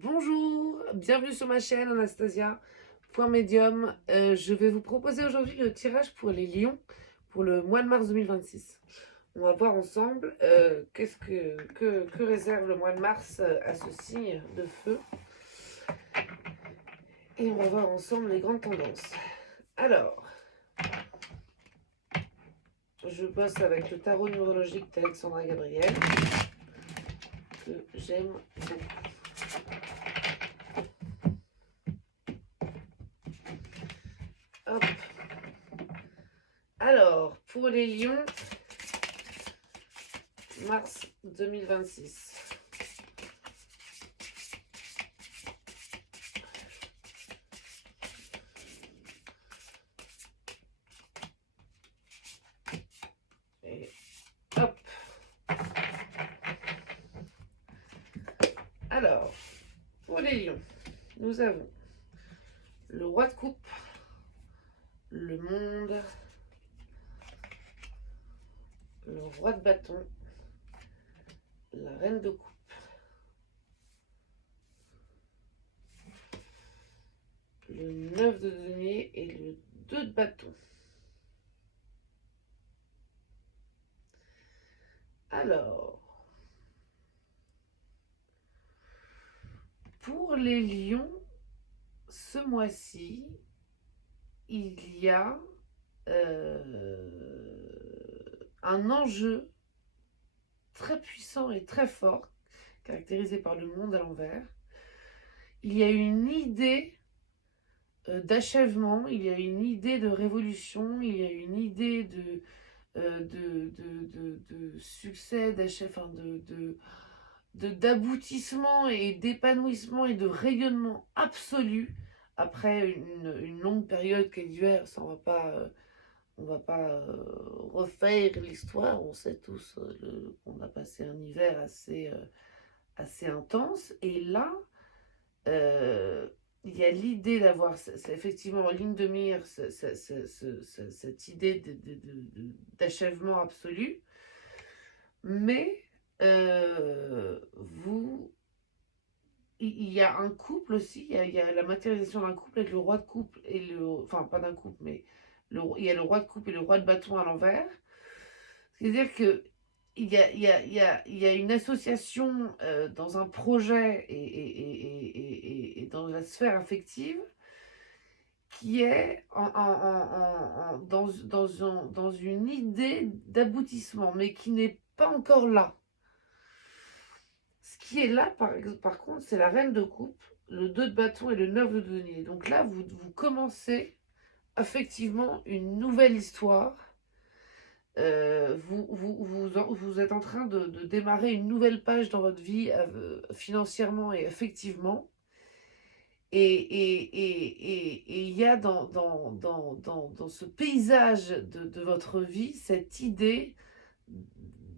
Bonjour, bienvenue sur ma chaîne Anastasia.medium. Je vais vous proposer aujourd'hui le tirage pour les lions pour le mois de mars 2026. On va voir ensemble que réserve le mois de mars à ce signe de feu. Et on va voir ensemble les grandes tendances. Alors, je bosse avec le tarot numérologique d'Alexandra Gabriel, que j'aime beaucoup. Hop. Alors, pour les lions, mars 2026. Et hop. Alors, pour les lions, nous avons le roi de coupe, le monde, le roi de bâton, la reine de coupe, le 9 de denier et le 2 de bâton. Alors, pour les lions, ce mois-ci, il y a un enjeu très puissant et très fort, caractérisé par le monde à l'envers. Il y a une idée d'achèvement, il y a une idée de révolution, il y a une idée de succès, enfin d'aboutissement et d'épanouissement et de rayonnement absolu après une longue période qu'est l'hiver. Ça, on va pas refaire l'histoire. On sait tous qu'on a passé un hiver assez intense. Et là, il y a l'idée d'avoir effectivement en ligne de mire cette idée d'achèvement absolu, mais il y a un couple aussi, il y a la matérialisation d'un couple avec le roi de couple et enfin pas d'un couple, mais il y a le roi de couple et le roi de bâton à l'envers. C'est-à-dire que il y a une association dans un projet et dans la sphère affective qui est dans une idée d'aboutissement, mais qui n'est pas encore là. Ce qui est là, par contre, c'est la reine de coupe, le 2 de bâton et le 9 de denier. Donc là, vous commencez effectivement une nouvelle histoire. Vous êtes en train de démarrer une nouvelle page dans votre vie financièrement et affectivement. Et il y a dans ce paysage de votre vie cette idée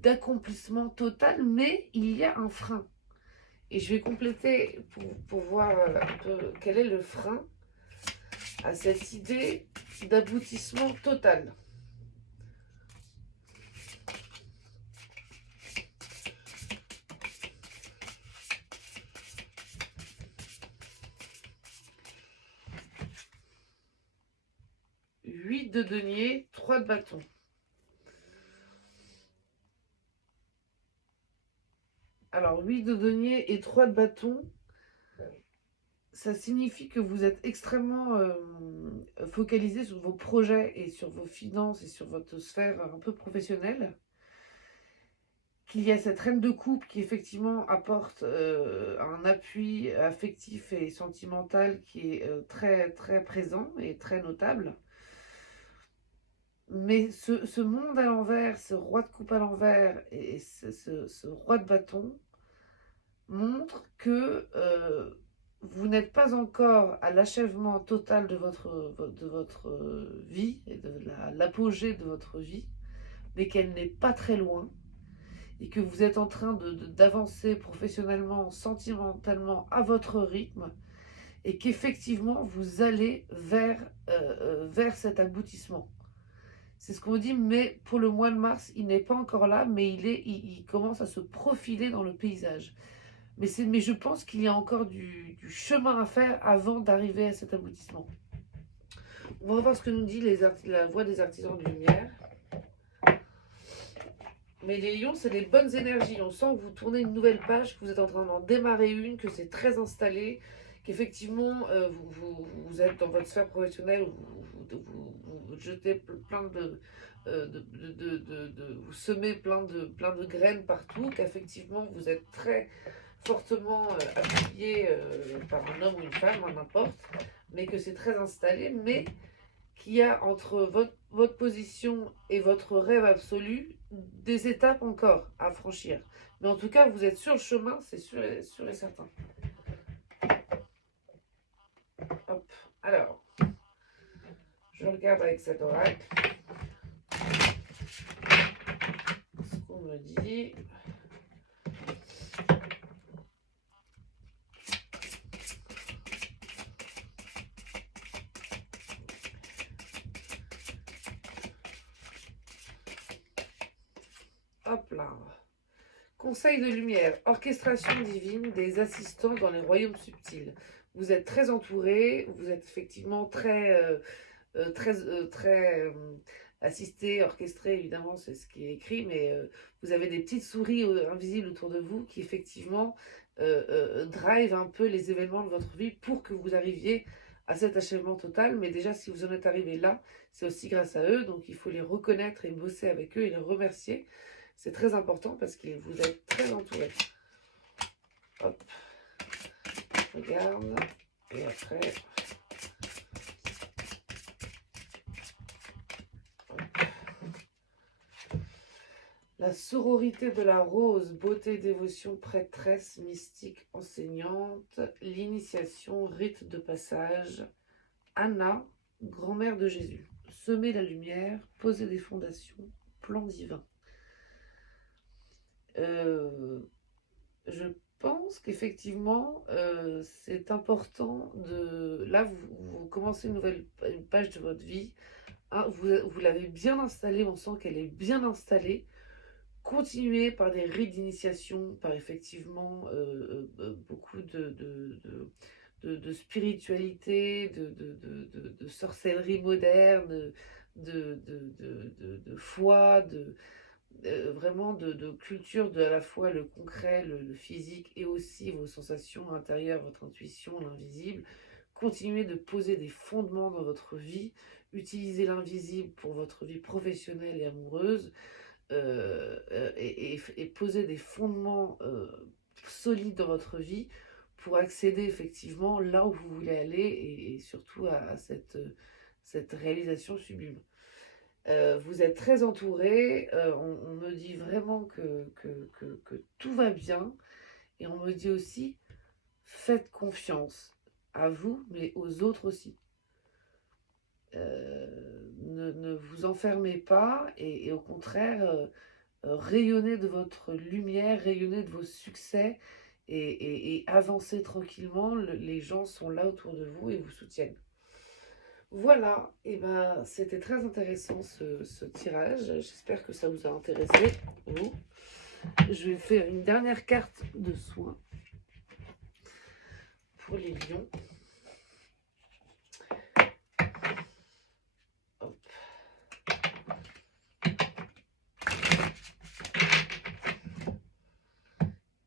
d'accomplissement total, mais il y a un frein. Et je vais compléter pour voir un peu quel est le frein à cette idée d'aboutissement total. Huit de denier, 3 de bâton. Alors, 8 de denier et 3 de bâton, ça signifie que vous êtes extrêmement focalisé sur vos projets et sur vos finances et sur votre sphère un peu professionnelle. Qu'il y a cette reine de coupe qui effectivement apporte un appui affectif et sentimental qui est très très présent et très notable. Mais ce monde à l'envers, ce roi de coupe à l'envers et ce roi de bâton montrent que vous n'êtes pas encore à l'achèvement total de votre vie et de l'apogée de votre vie, mais qu'elle n'est pas très loin et que vous êtes en train d'avancer professionnellement, sentimentalement à votre rythme et qu'effectivement vous allez vers cet aboutissement. C'est ce qu'on dit, mais pour le mois de mars, il n'est pas encore là, mais il commence à se profiler dans le paysage. mais je pense qu'il y a encore du chemin à faire avant d'arriver à cet aboutissement. On va voir ce que nous dit la voix des artisans de lumière. Mais les lions, c'est des bonnes énergies. On sent que vous tournez une nouvelle page, que vous êtes en train d'en démarrer une, que c'est très installé, qu'effectivement, vous êtes dans votre sphère professionnelle, où vous jetez plein vous semez plein de graines partout, qu'effectivement, vous êtes très fortement appuyé par un homme ou une femme, n'importe, mais que c'est très installé, mais qu'il y a entre votre position et votre rêve absolu des étapes encore à franchir. Mais en tout cas, vous êtes sur le chemin, c'est sûr et certain. Hop. Alors, je regarde avec cet oracle ce qu'on me dit. Hop là. Conseil de lumière, orchestration divine des assistants dans les royaumes subtils. Vous êtes très entouré, vous êtes effectivement très assisté, orchestré, évidemment, c'est ce qui est écrit, mais vous avez des petites souris invisibles autour de vous qui effectivement drive un peu les événements de votre vie pour que vous arriviez à cet achèvement total. Mais déjà, si vous en êtes arrivé là, c'est aussi grâce à eux, donc il faut les reconnaître et bosser avec eux et les remercier. C'est très important parce que vous êtes très entouré. Hop, je regarde, et après... La sororité de la rose, beauté, dévotion, prêtresse, mystique, enseignante, l'initiation, rite de passage, Anna, grand-mère de Jésus, semer la lumière, poser des fondations, plan divin. Je pense qu'effectivement, c'est important de... Là, vous commencez une page de votre vie, hein, vous l'avez bien installée, on sent qu'elle est bien installée. Continuer par des rites d'initiation, par effectivement beaucoup de spiritualité, de sorcellerie moderne, de foi, vraiment de culture de à la fois le concret, le physique et aussi vos sensations intérieures, votre intuition, l'invisible. Continuez de poser des fondements dans votre vie, utilisez l'invisible pour votre vie professionnelle et amoureuse. Et poser des fondements solides dans votre vie pour accéder effectivement là où vous voulez aller et surtout à cette réalisation sublime. Vous êtes très entouré, on me dit vraiment que tout va bien et on me dit aussi faites confiance à vous mais aux autres aussi. Ne vous enfermez pas et au contraire rayonnez de votre lumière, rayonnez de vos succès et avancez tranquillement. Les gens sont là autour de vous et vous soutiennent. Voilà, et ben c'était très intéressant ce tirage. J'espère que ça vous a intéressé, vous. Je vais faire une dernière carte de soin pour les lions. Hop.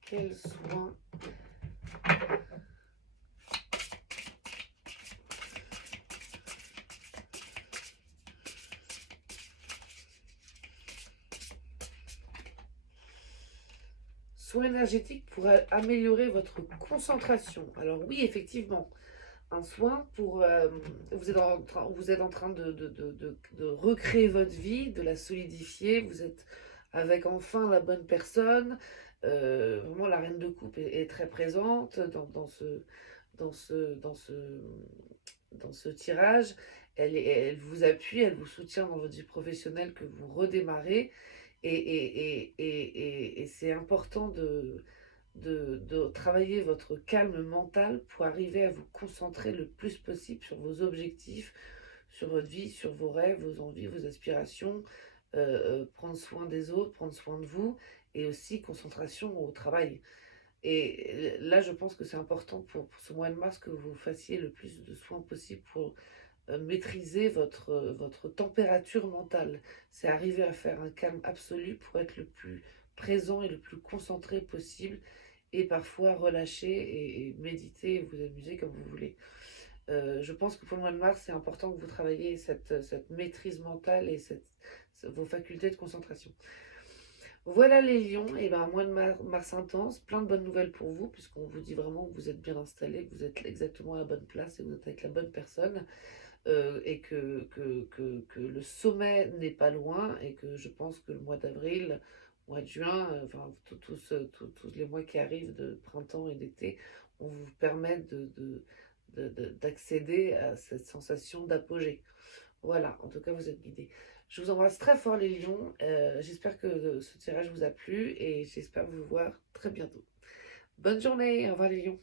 Quel soin. Soin énergétique pour améliorer votre concentration. Alors oui, effectivement, un soin pour... vous êtes en train de recréer votre vie, de la solidifier. Vous êtes avec enfin la bonne personne. Vraiment, la reine de coupe est très présente dans ce, dans ce, dans ce tirage. Elle vous appuie, elle vous soutient dans votre vie professionnelle que vous redémarrez. Et c'est important de travailler votre calme mental pour arriver à vous concentrer le plus possible sur vos objectifs, sur votre vie, sur vos rêves, vos envies, vos aspirations, prendre soin des autres, prendre soin de vous, et aussi concentration au travail. Et là, je pense que c'est important pour ce mois de mars que vous fassiez le plus de soins possible pour maîtriser votre température mentale. C'est arriver à faire un calme absolu pour être le plus présent et le plus concentré possible et parfois relâcher et méditer et vous amuser comme vous voulez. Je pense que pour le mois de mars, c'est important que vous travailliez cette maîtrise mentale et vos facultés de concentration. Voilà les lions, et ben un mois de mars intense, plein de bonnes nouvelles pour vous, puisqu'on vous dit vraiment que vous êtes bien installé, que vous êtes exactement à la bonne place et que vous êtes avec la bonne personne, et que le sommet n'est pas loin, et que je pense que le mois d'avril, mois de juin, enfin tous les mois qui arrivent de printemps et d'été, on vous permet d'accéder à cette sensation d'apogée. Voilà, en tout cas, vous êtes guidés. Je vous embrasse très fort, les lions. J'espère que ce tirage vous a plu et j'espère vous voir très bientôt. Bonne journée, au revoir les lions.